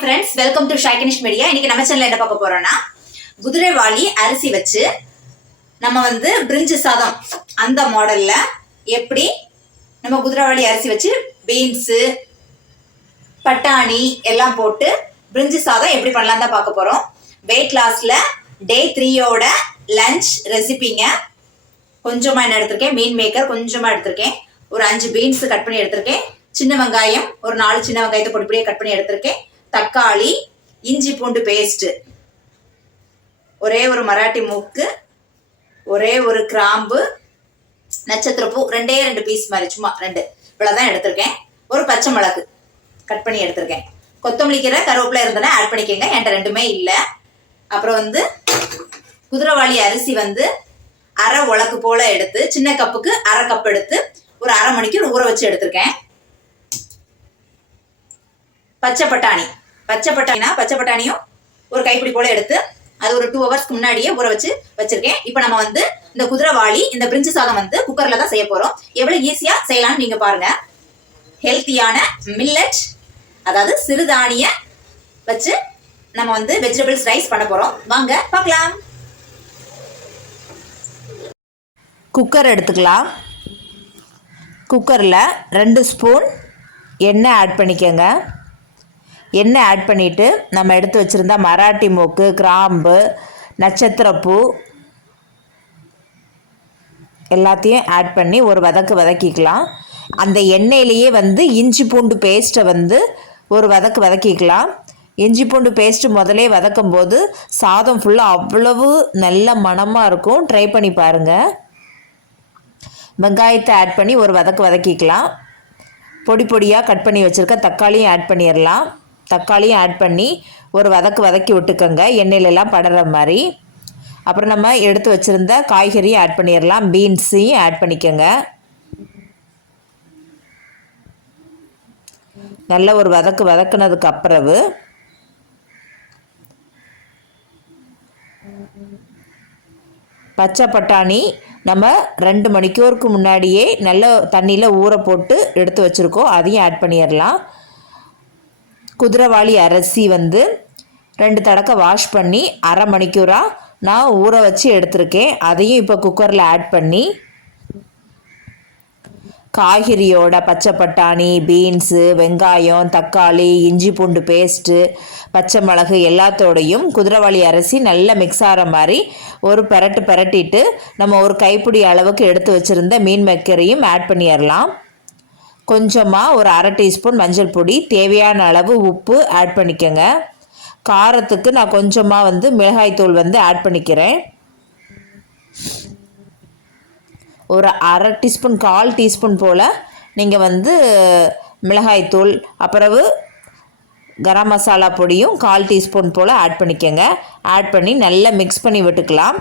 Friends welcome to ஷைகனிஷ் media இன்னைக்கு நம்ம சேனல்ல என்ன பார்க்க போறோம்னா குதிரைவாளி அரிசி வச்சு நம்ம வந்து பிரிஞ்சு சாதம் அந்த மாடல்ல எப்படி நம்ம குதிரைவாளி அரிசி வச்சு பீன்ஸு பட்டாணி எல்லாம் போட்டு பிரிஞ்சு சாதம் எப்படி பண்ணலாம் தான் பார்க்க போறோம். வெயிட் லாஸ்ல டே த்ரீயோட லஞ்ச் ரெசிபிங்க கொஞ்சமா என்ன எடுத்திருக்கேன். மீன் மேக்கர் கொஞ்சமா எடுத்திருக்கேன். ஒரு அஞ்சு பீன்ஸ் கட் பண்ணி எடுத்திருக்கேன். சின்ன வெங்காயம் ஒரு நாலு சின்ன வெங்காயத்தை பொடி கட் பண்ணி எடுத்திருக்கேன். தக்காளி இஞ்சி பூண்டு பேஸ்ட் ஒரே ஒரு மராட்டி மூக்கு ஒரே ஒரு கிராம்பு நட்சத்திர பூ ரெண்டே ரெண்டு பீஸ் மாதிரி சும்மா ரெண்டு. இவ்வளோதான் எடுத்திருக்கேன். ஒரு பச்சை மிளகு கட் பண்ணி எடுத்திருக்கேன். கொத்தமல்லி கீரை கருவேப்பிலை இருந்தனா ஆட் பண்ணிக்கோங்க. என்கிட்ட ரெண்டுமே இல்லை. அப்புறம் வந்து குதிரைவாளி அரிசி வந்து அரை உலக்கு போல எடுத்து சின்ன கப்புக்கு அரை கப் எடுத்து ஒரு அரை மணிக்கு ஊற வச்சு எடுத்திருக்கேன். பச்சை பட்டாணி. பச்சை பட்டாணினா பச்சை பட்டாணியும் ஒரு கைப்பிடி போல எடுத்து அது ஒரு டூ ஹவர்ஸ்க்கு முன்னாடியே ஊற வச்சு வச்சிருக்கேன். இப்போ நம்ம வந்து இந்த குதிரைவாளி இந்த பிரிஞ்சு சாதம் வந்து குக்கர்ல தான் செய்ய போறோம். எவ்வளவு ஈஸியா செய்யலாம்னு நீங்க பாருங்க. ஹெல்த்தியான மில்லட் அதாவது சிறுதானிய வச்சு நம்ம வந்து வெஜிடபிள்ஸ் ரைஸ் பண்ண போறோம். வாங்க பார்க்கலாம். குக்கர் எடுத்துக்கலாம். குக்கரில் ரெண்டு ஸ்பூன் எண்ணெய் ஆட் பண்ணிக்கோங்க. எண்ணெய் ஆட் பண்ணிவிட்டு நம்ம எடுத்து வச்சுருந்தா மராட்டி மூக்கு கிராம்பு நட்சத்திரப்பூ எல்லாத்தையும் ஆட் பண்ணி ஒரு வதக்கு வதக்கிக்கலாம். அந்த எண்ணெயிலேயே வந்து இஞ்சி பூண்டு பேஸ்ட்டை வந்து ஒரு வதக்கு வதக்கிக்கலாம். இஞ்சி பூண்டு பேஸ்ட்டு முதலே வதக்கும் போது சாதம் ஃபுல்லாக அவ்வளவு நல்ல மணமாக இருக்கும். ட்ரை பண்ணி பாருங்கள் வெங்காயத்தை ஆட் பண்ணி ஒரு வதக்கு வதக்கிக்கலாம். பொடி பொடியாக கட் பண்ணி வச்சுருக்க தக்காளியும் ஆட் பண்ணிடலாம் தக்காளியும் ஆட் பண்ணி ஒரு வதக்கு வதக்கி விட்டுக்கோங்க. எண்ணெயிலெல்லாம் படுற மாதிரி. அப்புறம் நம்ம எடுத்து வச்சுருந்த காய்கறியும் ஆட் பண்ணிடலாம் பீன்ஸையும் ஆட் பண்ணிக்கோங்க. நல்ல ஒரு வதக்கு வதக்குனதுக்கு அப்புறவு பச்சை பட்டாணி நம்ம ரெண்டு மணிக்கூருக்கு முன்னாடியே நல்ல தண்ணியில் ஊற போட்டு எடுத்து வச்சுருக்கோம். அதையும் ஆட் பண்ணிடலாம் குதிரைவாளி அரிசி வந்து ரெண்டு தடக்க வாஷ் பண்ணி அரை மணிக்கூராக நான் ஊற வச்சு எடுத்திருக்கேன். அதையும் இப்போ குக்கரில் ஆட் பண்ணி காய்கறியோட பச்சை பட்டாணி பீன்ஸு வெங்காயம் தக்காளி இஞ்சி பூண்டு பேஸ்ட்டு பச்சை மிளகு எல்லாத்தோடையும் குதிரைவாளி அரிசி நல்லா மிக்ஸ் ஆகிற மாதிரி ஒரு பெரட்டு பெரட்டிட்டு நம்ம ஒரு கைப்பிடி அளவுக்கு எடுத்து வச்சுருந்த மீன் மேக்கரையும் ஆட் பண்ணிடலாம். கொஞ்சமாக ஒரு அரை டீஸ்பூன் மஞ்சள் பொடி தேவையான அளவு உப்பு ஆட் பண்ணிக்கோங்க. காரத்துக்கு நான் கொஞ்சமாக வந்து மிளகாய்த்தூள் வந்து ஆட் பண்ணிக்கிறேன். ஒரு அரை டீஸ்பூன் கால் டீஸ்பூன் போல் நீங்கள் வந்து மிளகாய்த்தூள் அப்புறவு கரம் மசாலா பொடியும் கால் டீஸ்பூன் போல் ஆட் பண்ணிக்கோங்க. ஆட் பண்ணி நல்லா மிக்ஸ் பண்ணி விட்டுக்கலாம்.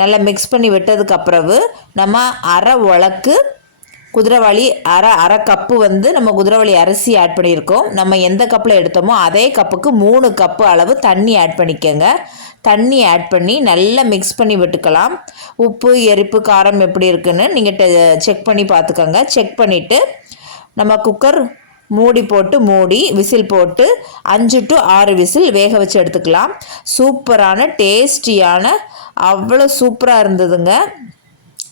நல்லா மிக்ஸ் பண்ணி விட்டதுக்கு அப்புறவு நம்ம அரை உலக்கு குதிரைவாளி அரை அரை கப்பு வந்து நம்ம குதிரவாளி அரிசி ஆட் பண்ணியிருக்கோம். நம்ம எந்த கப்பில் எடுத்தோமோ அதே கப்புக்கு மூணு கப்பு அளவு தண்ணி ஆட் பண்ணிக்கோங்க. தண்ணி ஆட் பண்ணி நல்லா மிக்ஸ் பண்ணி விட்டுக்கலாம். உப்பு எரிப்பு காரம் எப்படி இருக்குன்னு நீங்கள் செக் பண்ணி பார்த்துக்கோங்க. செக் பண்ணிவிட்டு நம்ம குக்கர் மூடி போட்டு மூடி விசில் போட்டு அஞ்சு டு ஆறு விசில் வேக வச்சு எடுத்துக்கலாம். சூப்பரான டேஸ்டியான அவ்வளோ சூப்பராக இருந்ததுங்க.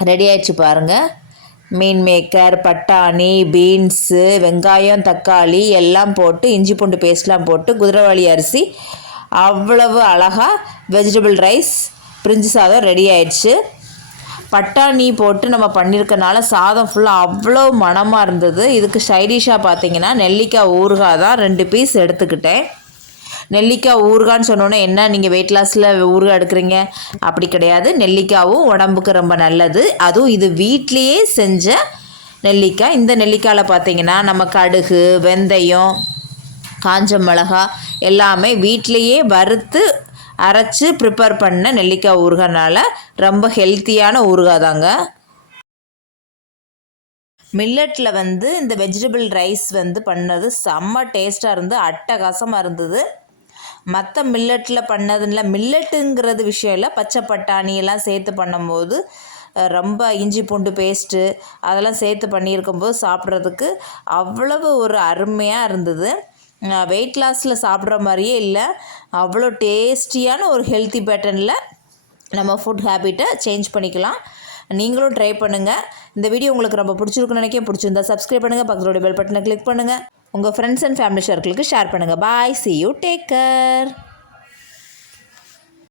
ரெடி ஆயிடுச்சு பாருங்கள் மீன் மேக்கர் பட்டாணி பீன்ஸு வெங்காயம் தக்காளி எல்லாம் போட்டு இஞ்சி பூண்டு பேஸ்ட்லாம் போட்டு குதிரைவாளி அரிசி அவ்வளவு அழகாக வெஜிடபிள் ரைஸ் பிரிஞ்சு சாதம் ரெடி ஆயிடுச்சு. பட்டாணி போட்டு நம்ம பண்ணியிருக்கனால சாதம் ஃபுல்லாக அவ்வளோ மணமாக இருந்தது. இதுக்கு சைடிஷாக பார்த்தீங்கன்னா நெல்லிக்காய் ஊறுகாய் தான் ரெண்டு பீஸ் எடுத்துக்கிட்டேன். நெல்லிக்காய் ஊறுகான்னு சொன்னோன்னே என்ன நீங்கள் வெயிட் லாஸில் ஊறுகாய் எடுக்கிறீங்க? அப்படி கிடையாது. நெல்லிக்காவும் உடம்புக்கு ரொம்ப நல்லது. அதுவும் இது வீட்லேயே செஞ்ச நெல்லிக்காய். இந்த நெல்லிக்காயில் பார்த்தீங்கன்னா நம்ம கடுகு வெந்தயம் காஞ்ச மிளகா எல்லாமே வீட்டிலையே வறுத்து அரைச்சி ப்ரிப்பேர் பண்ண நெல்லிக்காய் ஊறுகாய்னால ரொம்ப ஹெல்த்தியான ஊறுகாய் தாங்க. மில்லட்டில் வந்து இந்த வெஜிடபிள் ரைஸ் வந்து பண்ணது செம்ம டேஸ்ட்டாக இருந்து அட்டகாசமாக இருந்தது. மற்ற மில்லட்டில் பண்ணதுல மில்லட்டுங்கிறது விஷயம் இல்லை. பச்சை பட்டாணி எல்லாம் சேர்த்து பண்ணும்போது ரொம்ப இஞ்சி பூண்டு பேஸ்ட்டு அதெல்லாம் சேர்த்து பண்ணியிருக்கும்போது சாப்பிட்றதுக்கு அவ்வளவு ஒரு அருமையாக இருந்தது. வெயிட் லாஸில் சாப்பிட்ற மாதிரியே இல்லை. அவ்வளோ டேஸ்டியான ஒரு ஹெல்த்தி பேட்டர்னில் நம்ம ஃபுட் ஹேபிட்டை சேஞ்ச் பண்ணிக்கலாம். நீங்களும் ட்ரை பண்ணுங்கள் இந்த வீடியோ உங்களுக்கு ரொம்ப பிடிச்சிருக்குன்னு நினைக்க பிடிச்சிருந்தா சப்ஸ்கிரைப் பண்ணுங்கள் பக்கத்தோட பெல் பட்டனை கிளிக் பண்ணுங்கள் உங்கள் ஃப்ரெண்ட்ஸ் அண்ட் ஃபேமிலி சர்க்கிளுக்கு ஷேர் பண்ணுங்கள் bye see you take care